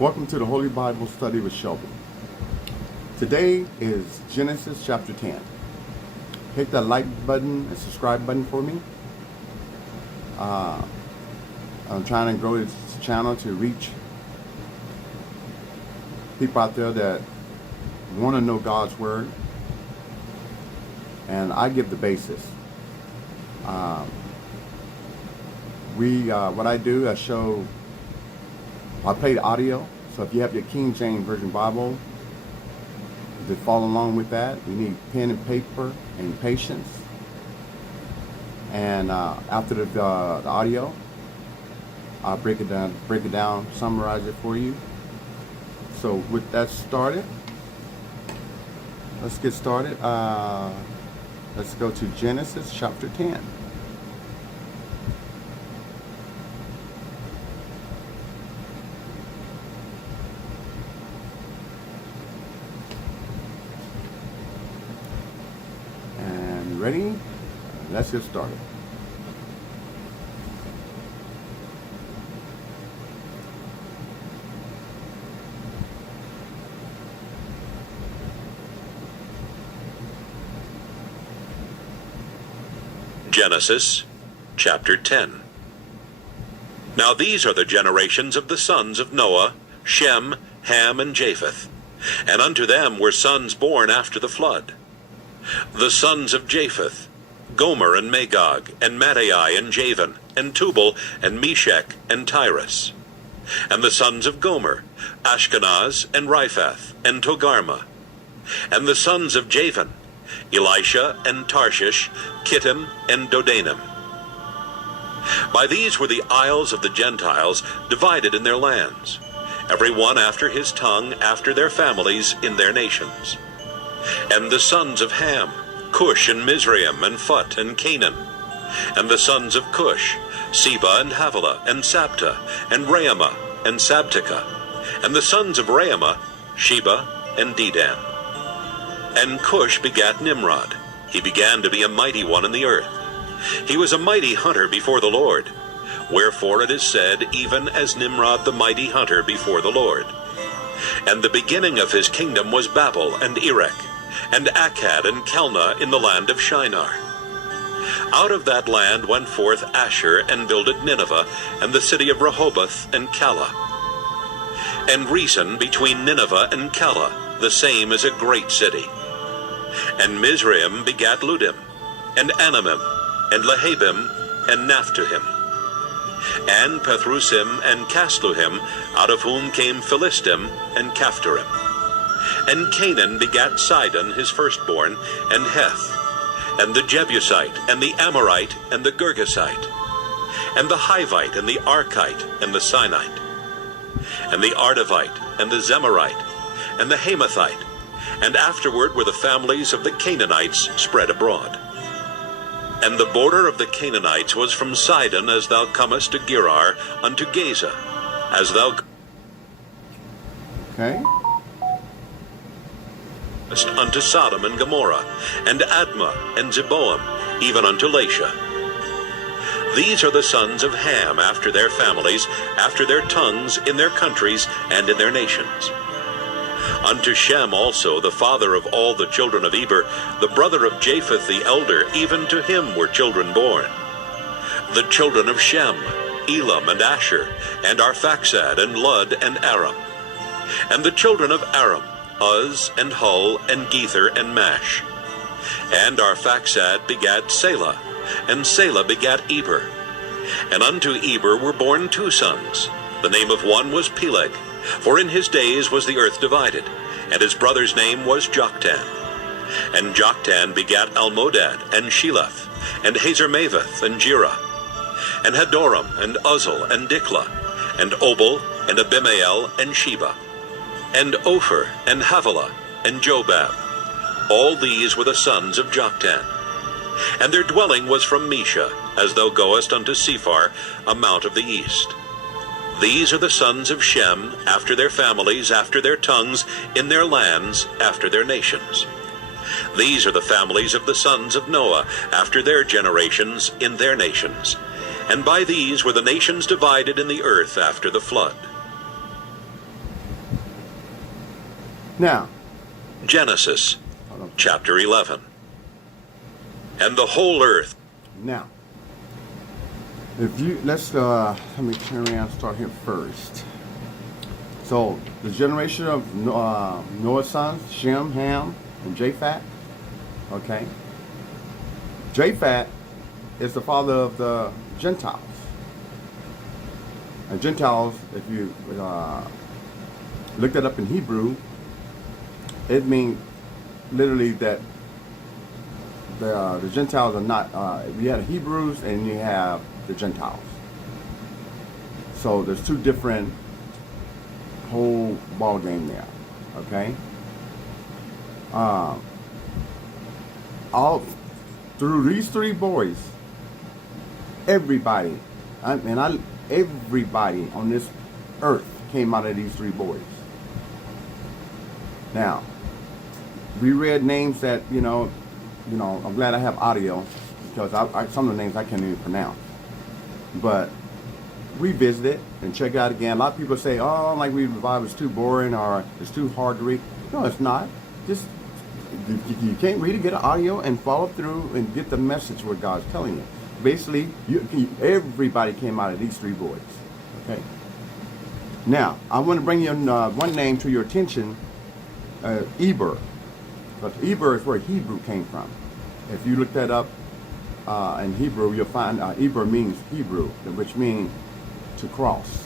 Welcome to the Holy Bible Study with Shelby. Today is Genesis chapter 10. Hit that like button and subscribe button for me. I'm trying to grow this channel to reach people out there that want to know God's Word. And I give the basis. What I do, I play the audio. So if you have your King James Version Bible, to follow along with that, you need pen and paper and patience. And after the audio, I'll break it down, summarize it for you. So with that started, let's get started. Let's go to Genesis chapter 10. Ready? Let's get started. Genesis chapter 10. Now these are the generations of the sons of Noah, Shem, Ham, and Japheth. And unto them were sons born after the flood. The sons of Japheth, Gomer and Magog, and Madai and Javan, and Tubal, and Meshech, and Tyrus. And the sons of Gomer, Ashkenaz, and Riphath, and Togarmah. And the sons of Javan, Elisha, and Tarshish, Kittim, and Dodanim. By these were the isles of the Gentiles divided in their lands, every one after his tongue, after their families, in their nations. And the sons of Ham, Cush, and Mizraim, and Phut, and Canaan. And the sons of Cush, Seba, and Havilah, and Sabta, and Raamah, and Sabteka. And the sons of Raamah, Sheba, and Dedan. And Cush begat Nimrod. He began to be a mighty one in the earth. He was a mighty hunter before the Lord. Wherefore it is said, even as Nimrod the mighty hunter before the Lord. And the beginning of his kingdom was Babel, and Erech, and Akkad, and Calneh in the land of Shinar. Out of that land went forth Asher, and builded Nineveh, and the city of Rehoboth, and Calah. And Resen between Nineveh and Calah, the same is a great city. And Mizraim begat Ludim, and Anamim, and Lehabim, and Naphtuhim. And Pathrusim, and Casluhim, out of whom came Philistim, and Caphtorim. And Canaan begat Sidon his firstborn, and Heth, and the Jebusite, and the Amorite, and the Girgasite, and the Hivite, and the Archite, and the Sinite, and the Ardavite, and the Zemarite, and the Hamathite, and afterward were the families of the Canaanites spread abroad. And the border of the Canaanites was from Sidon as thou comest to Gerar unto Gaza, as thou Okay. unto Sodom and Gomorrah, and Admah, and Zeboam, even unto Lasha. These are the sons of Ham after their families, after their tongues, in their countries, and in their nations. Unto Shem also, the father of all the children of Eber, the brother of Japheth the elder, even to him were children born. The children of Shem, Elam, and Asher, and Arphaxad, and Lud, and Aram. And the children of Aram, Uz, and Hul, and Gether, and Mash. And Arphaxad begat Selah, and Selah begat Eber. And unto Eber were born two sons. The name of one was Peleg, for in his days was the earth divided, and his brother's name was Joktan. And Joktan begat Almodad, and Sheleph, and Hazarmaveth, and Jerah, and Hadoram, and Uzal, and Diklah, and Obal, and Abimael, and Sheba, and Ophir, and Havilah, and Jobab. All these were the sons of Joktan. And their dwelling was from Mesha, as thou goest unto Sephar, a mount of the east. These are the sons of Shem, after their families, after their tongues, in their lands, after their nations. These are the families of the sons of Noah, after their generations, in their nations. And by these were the nations divided in the earth after the flood. Now, Genesis hold on. chapter 11. And the whole earth. Now, if you let me turn around and start here first. So the generation of Noah's sons, Shem, Ham, and Japheth. Okay. Japheth is the father of the Gentiles. And Gentiles, if you look that up in Hebrew, it means literally that the Gentiles are not. You have the Hebrews and you have the Gentiles. So there's two different whole ball game there. Okay. All through these three boys, everybody on this earth came out of these three boys. Now, we read names that I'm glad I have audio, because some of the names I can't even pronounce. But revisit it and check it out again. A lot of people say, "Oh, like we revive is too boring or it's too hard to read." No, it's not. Just you can't read it, get an audio and follow through and get the message what God's telling you. Basically, everybody came out of these three boys. Okay. Now, I want to bring you one name to your attention, Eber. But Eber is where Hebrew came from. If you look that up in Hebrew, you'll find Eber means Hebrew, which means to cross.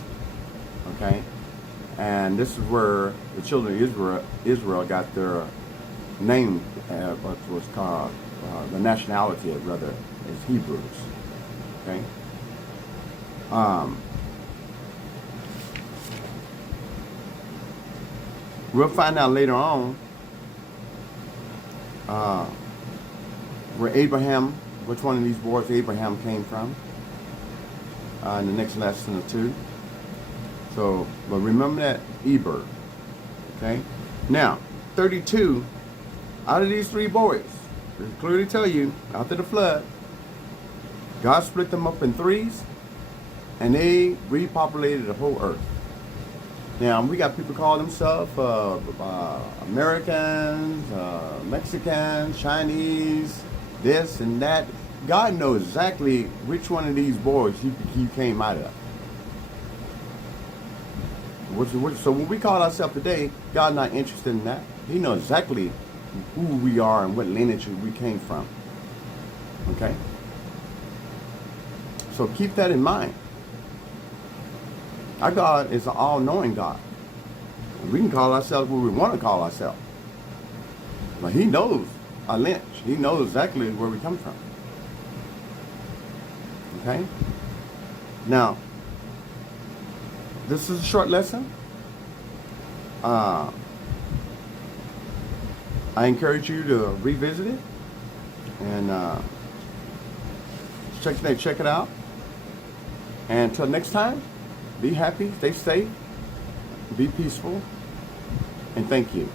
Okay? And this is where the children of Israel got their name, what was called the nationality, rather, is Hebrews. Okay? We'll find out later on where Abraham, which one of these boys Abraham came from, in the next lesson or two. So, but remember that Eber. Okay? Now, 32 out of these three boys, they clearly tell you, after the flood, God split them up in threes, and they repopulated the whole earth. Now, we got people call themselves Americans, Mexicans, Chinese, this and that. God knows exactly which one of these boys he came out of. So when we call ourselves today, God's not interested in that. He knows exactly who we are and what lineage we came from. Okay? So keep that in mind. Our God is an all-knowing God. We can call ourselves what we want to call ourselves. But He knows our lineage. He knows exactly where we come from. Okay? Now, this is a short lesson. I encourage you to revisit it and check it out. And until next time, be happy, stay safe, be peaceful, and thank you.